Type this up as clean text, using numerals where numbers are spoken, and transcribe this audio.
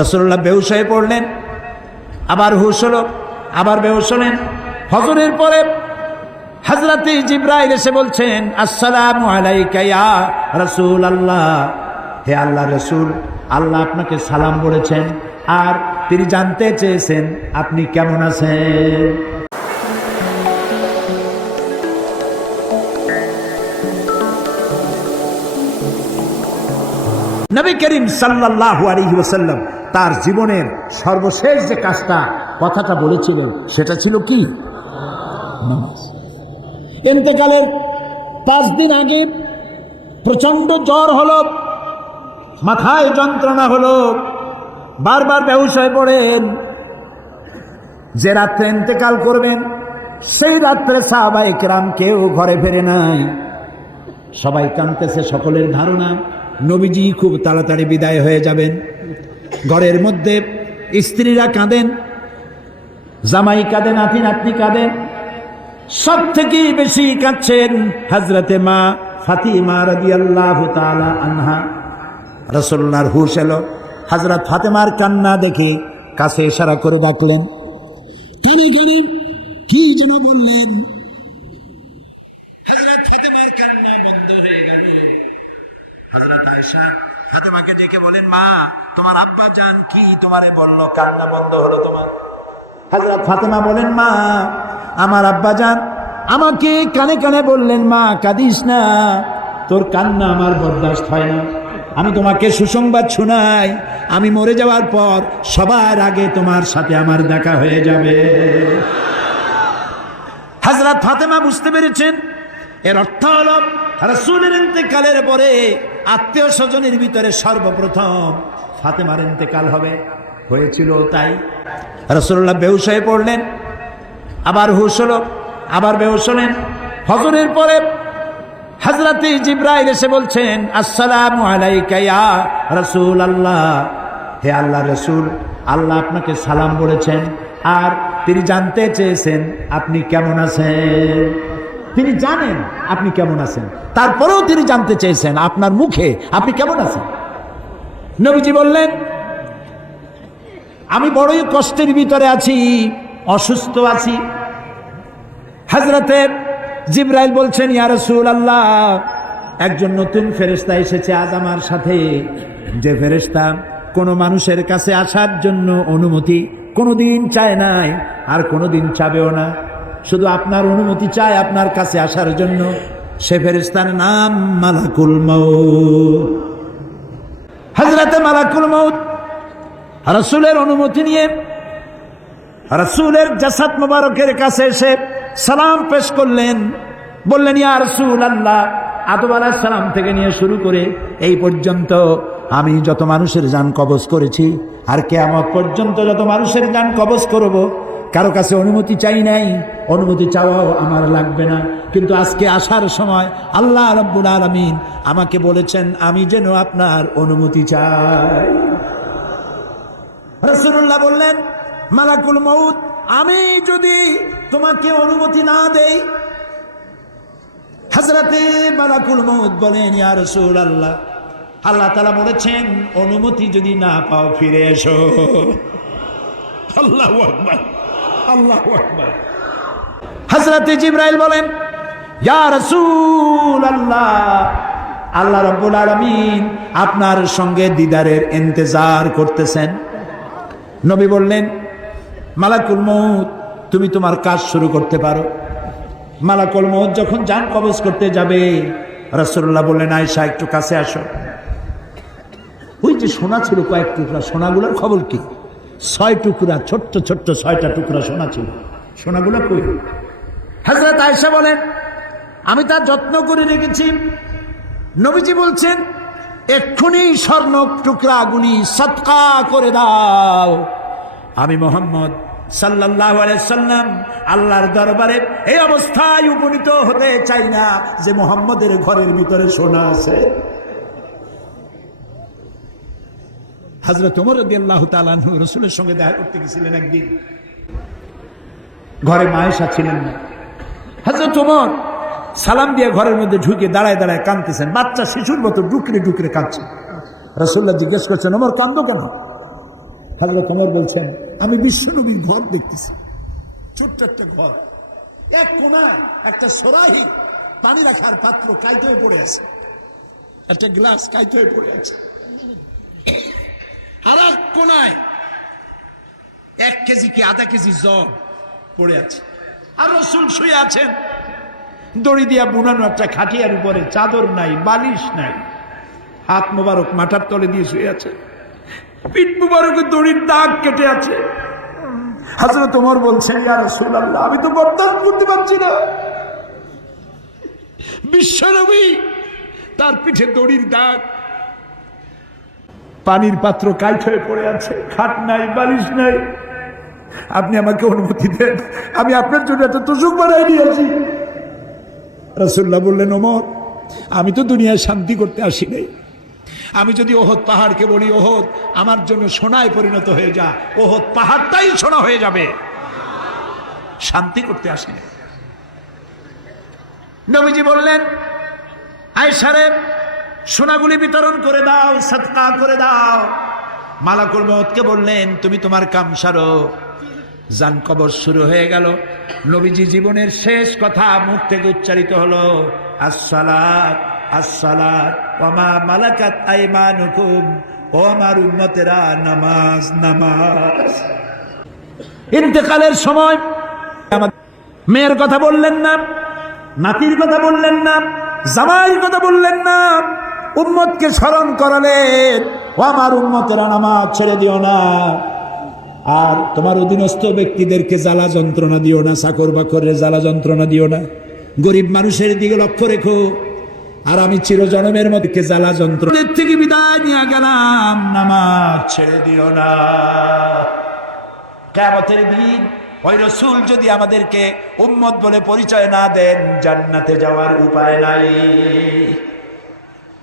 রাসূলুল্লাহ বেহুশ হয়ে পড়লেন, আবার হুশ হলো, আবার বেহুশ হলেন। ফজরের পরে হযরতে জিবরাইল এসে বলছেন, আসসালামু আলাইকা ইয়া রাসূলুল্লাহ, হে আল্লাহর রাসূল, আল্লাহ আপনাকে সালাম বলেছেন আর তিনি জানতে চেয়েছেন আপনি কেমন আছেন। নবী করিম সাল্লাল্লাহু আলাইহি ওয়াসাল্লাম তার জীবনের সর্বশেষ যে কাজটা কথাটা বলেছিলেন সেটা ছিল কি? নামাজ। ইন্তেকালের 5 দিন আগে প্রচন্ড জ্বর হলো, মাথায় যন্ত্রণা হলো, বারবার বেহুশ হয়ে পড়েন। যে রাত্রে ইন্তেকাল করবেন সেই রাত্রে সাহাবায়ে কেরাম কেউ ঘরে ফেরে নাই, সবাই কাঁদতেছে। সকলের ধারণা নবীজি খুব তাড়াতাড়ি বিদায় হয়ে যাবেন। ঘরের মধ্যে স্ত্রীরা কাঁদেন, জামাই কাঁদেন, নাতি নাতনি কাঁদেন। সব থেকে বেশি কাঁদছেন হযরতে মা ফাতিমা রাদিয়াল্লাহু তাআলা আনহা। রাসূলুল্লাহর হুশ এলো, হযরত ফাতেমার কান্না দেখে কাছে ইশারা করে ডাকলেন, কানে কানে কি যেন বললেন। হযরত ফাতেমার কান্না বন্ধ হয়ে গেল। হযরত আয়েশা ফাতেমাকে ডেকে বলেন, মা তোমার আব্বা জান কি তোমারে বলল, কান্না বন্ধ হলো তোমার? হযরত ফাতেমা বলেন, মা আমার আব্বা জান আমাকে কানে কানে বললেন, মা কাঁদিস না, তোর কান্না আমার বরদাস্ত হয় না। আমি তোমাকে সুসংবাদ শোনাই, আমি মরে যাওয়ার পর সবার আগে তোমার সাথে আমার দেখা হয়ে যাবে। হযরত ফাতেমা বুঝতে পেরেছেন এর অর্থ হলো রাসূলের ইন্তেকালের পরে আত্মীয় স্বজনের ভিতরে সর্বপ্রথম ফাতেমার ইন্তেকাল হবে। হয়েছিল তাই। রাসূলুল্লাহ বেহুশ হয়ে পড়লেন, আবার হুশ হলো, আবার বেহুশ হলেন। ফজরের পরে হযরতে জিবরাইল এসে বলছেন, আসসালামু আলাইকা ইয়া রাসূলুল্লাহ, হে আল্লাহর রাসূল, আল্লাহ আপনাকে সালাম বলেছেন আর তিনি জানতে চেয়েছেন আপনি কেমন আছেন। তিনি জানেন আপনি কেমন আছেন, তারপরেও তিনি জানতে চেয়েছেন আপনার মুখে আপনি কেমন আছেন। নবীজি বললেন, আমি বড়ই কষ্টের ভিতরে আছি, অসুস্থ আছি। হযরতে জিবরাইল বলছেন, ইয়া রাসূলুল্লাহ, একজন নতুন ফেরেশতা এসেছে আজ আমার সাথে, যে ফেরেশতা কোনো মানুষের কাছে আসার জন্য অনুমতি কোনোদিন চায় নাই আর কোনোদিন চাবেও না, শুধু আপনার অনুমতি চায় আপনার কাছে আসার জন্য। সে ফেরেশতার নাম মালাকুল মউত। হযরতে মালাকুল মউত রাসূলের অনুমতি নিয়ে রাসূলের জাসাদ মোবারকের কাছে এসে সালাম পেশ করলেন, বললেন, ইয়া রাসূলুল্লাহ, আদম আলাইহিস সালাম থেকে নিয়ে শুরু করে এই পর্যন্ত আমি যত মানুষের জান কবজ করেছি আর কিয়ামত পর্যন্ত যত মানুষের জান কবজ করব, কারো কাছে অনুমতি চাই নাই, অনুমতি চাওয়াও আমার লাগবে না। কিন্তু আজকে আসার সময় আল্লাহ রাব্বুল আলামিন আমাকে বলেছেন আমি যেন আপনার অনুমতি চাই। রাসূলুল্লাহ বললেন, মালাকুল মউত, আমি যদি তোমাকে অনুমতি না দেই? হযরতে মালাকুল মউত বলেন, ইয়া রাসূলুল্লাহ, আল্লাহ তাআলা বলেছেন অনুমতি যদি না পাও ফিরে এসো। আল্লাহু আকবার, আল্লাহু আকবার। হযরতে জিবরাইল বলেন, ইয়া রাসূলুল্লাহ, আল্লাহ রাব্বুল আলামিন আপনার সঙ্গে দিদারের ইন্তজার করতেছেন। নবী বললেন, মালাকুল মউত, তুমি তোমার কাজ শুরু করতে পারো। মালাকুল মউত যখন জান কবজ করতে যাবে, রাসূলুল্লাহ বললেন, আয়েশা একটু কাছে আসো। ওই যে সোনা ছিল কয়েক টুকরা, সোনাগুলোর খবর কি? 6 টুকরা, ছোট্ট ছোট্ট 6টা টুকরা সোনা ছিল, সোনাগুলো কই? হযরত আয়েশা বলেন, আমি তার যত্ন করে রেখেছি। নবীজি বলছেন, এক্ষুনি স্বর্ণ টুকরাগুলি সদকা করে দাও। আমি মুহাম্মদ সাল্লাল্লাহু আলাইহি সাল্লাম আল্লাহর দরবারে এই অবস্থায় উপনীত হতে চাই না যে মুহাম্মদের ঘরের ভিতরে সোনা আছে। হযরত ওমর রাদিয়াল্লাহু তাআলা আনহু রাসূলের সঙ্গে দেখা করতে গেছিলেন একদিন, ঘরে মা আয়েশা ছিলেন না। হযরত ওমর সালাম দিয়ে ঘরের মধ্যে ঢুকে দাঁড়ায় দাঁড়ায় কাঁদতেছেন, বাচ্চা শিশুর মতো ডুকরে ডুকরে কাঁদছে। রাসূলুল্লাহ জিজ্ঞেস করছেন, ওমর কাঁদো কেন? হযরত ওমর বলছেন, আমি বিশ্বনবীর ঘর দেখতেছি, ছোট্ট একটা ঘর, এক কোনায় একটা সরাহি পানি রাখার পাত্র কাইতে হয়ে পড়ে আছে, একটা গ্লাস কাইতে হয়ে পড়ে আছে, আর এক কোনায় 1 কেজি কি আধা কেজি জল পড়ে আছে, আর রাসূল শুয়ে আছেন দড়ি দিয়া বুনানো একটা খাটিয়ার উপরে, চাদর নাই, বালিশ নাই, হাত মোবারক মাথার তলে দিয়ে শুয়ে আছে, পিঠ মোবারকে দড়ির দাগ কেটে আছে। হযরত ওমর বলছেন, ইয়া রাসূলুল্লাহ, আমি তো বরদাস্ত করতে পারছি না, বিশ্বনবী তার পিঠে দড়ির দাগ, পানির পাত্র কাইট হয়ে পড়ে আছে, খাট নাই, বালিশ নাই, আপনি আমাকে অনুমতি দেন, আমি আপনার জন্য একটা তোষক বানাই নিয়ে আসি। রাসূলুল্লাহ বললেন, ওমর, আমি তো দুনিয়ায় শান্তি করতে আসি নাই, আমি যদি ওহদ পাহাড়কে বলি ওহদ আমার জন্য সোনায় পরিণত হয়ে যা, ওহদ পাহাড়টাই সোনা হয়ে যাবে, শান্তি করতে আসি নাই। নবীজি বললেন, আয়েশারে সোনাগুলি বিতরণ করে দাও, সাদকা করে দাও। মালাকুল মউতকে বললেন, তুমি তোমার কাম সারো। জান কবর শুরু হয়ে গেল। নবীজি জীবনের শেষ কথা মুখ থেকে উচ্চারিত হলো, আসসালাত আসসালাত ওয়া মা মালাকাত আইমানুকুম, ও আমার উম্মতেরা, নামাজ নামাজ। ইন্তেকালের সময় আমার মেয়ের কথা বললেন না, নাতির কথা বললেন না, জামাইয়ের কথা বললেন না, উম্মতকে স্মরণ করালেন, ও আমার উম্মতেরা, নামাজ ছেড়ে দিও না, আর তোমার অধীনস্থ ব্যক্তিদেরকে জ্বালা যন্ত্রণা দিও না, চাকর বাকরের জ্বালা যন্ত্রণা দিও না, গরিব মানুষের দিকে লক্ষ্য রেখো, আর আমি চিরজনমের মধ্যে জ্বালা যন্ত্রণাদের থেকে বিদায় নিয়ে গেলাম, নামাজ ছেড়ে দিও না। কিয়ামতের দিন ওই রাসূল যদি আমাদেরকে উম্মত বলে পরিচয় না দেন, জান্নাতে যাওয়ার উপায় নাই।